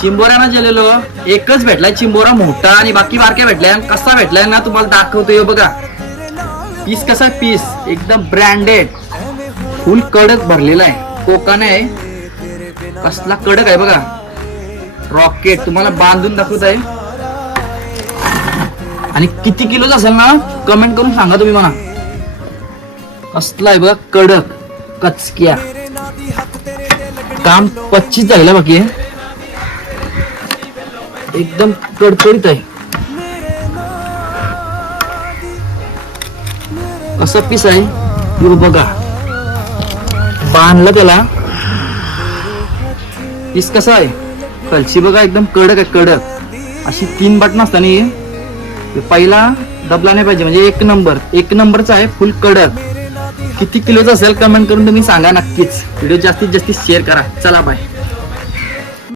चिंबोऱ्यानं गेलेलो, एकच भेटलाय चिंबोरा मोठा आणि बाकी बारक्या भेटल्या. कसा भेटलाय ना तुम्हाला दाखवतोय बघा. पीस कसा पीस एकदम ब्रँडेड, फुल कडक भरलेला आहे. कोकाने आहे, कसला कडक आहे बघा. रॉकेट तुम्हाला बांधून दाखवत आहे. आणि किती किलोचा असेल ना कमेंट करून सांगा तुम्ही मला. कसला आहे बघा कडक कचक्या. काम 25 झालेला बाकी आहे. एकदम कडकडीत आहे. कसा पीस आहे तू बघा. बांधला त्याला. पीस कसा आहे कलशी बघा एकदम कडक आहे कडक. अशी 3 बटन असताना पहिला दबला नाही पाहिजे म्हणजे एक नंबरचा आहे फुल कडक. किती किलोचा असेल कमेंट करून तुम्ही सांगा नक्कीच. व्हिडिओ जास्तीत जास्त शेअर करा. चला बाय.